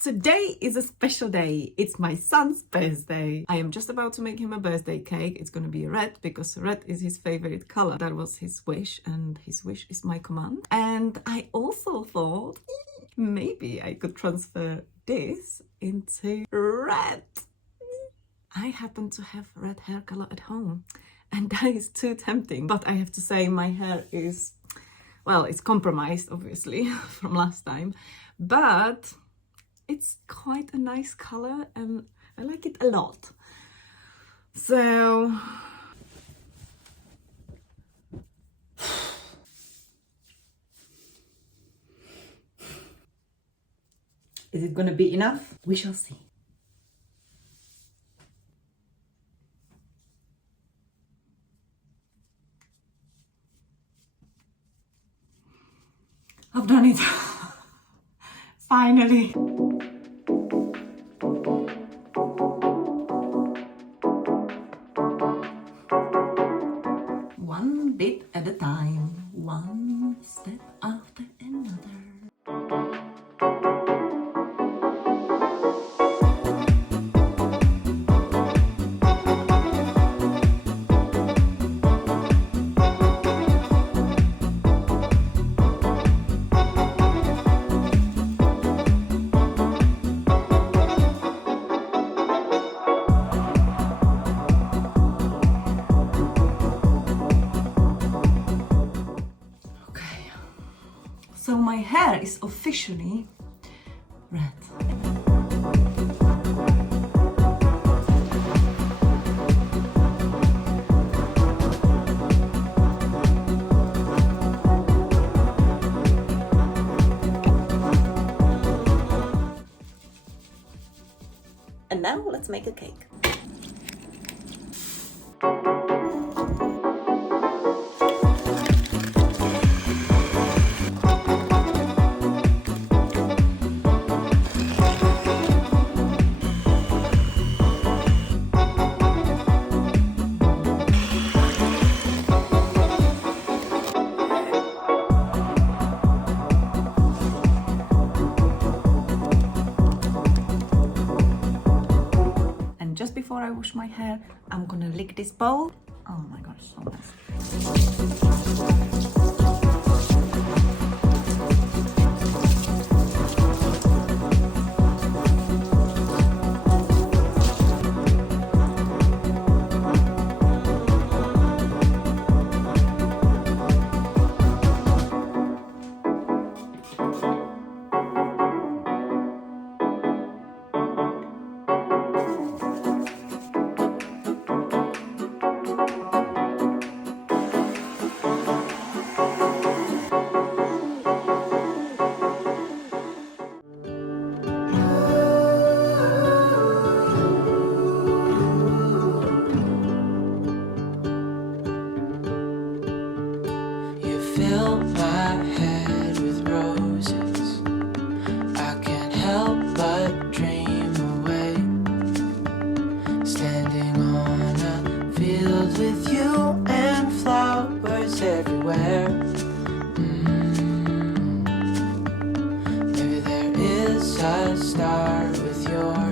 Today is a special day. It's my son's birthday. I am just about to make him a birthday cake. It's gonna be red because red is his favorite color. That was his wish, and his wish is my command. And I also thought maybe I could transfer this into red. I happen to have red hair color at home, and that is too tempting. But I have to say my hair is, well, it's compromised obviously from last time, but it's quite a nice color and I like it a lot. So is it gonna be enough? We shall see. I've done it. Finally. One bit at a time, one step after another. So my hair is officially red. And now let's make a cake. Just before I wash my hair, I'm gonna lick this bowl. Oh my gosh, so nice. Fill my head with roses. I can't help but dream away, standing on a field with you and flowers everywhere. Maybe there is a star with your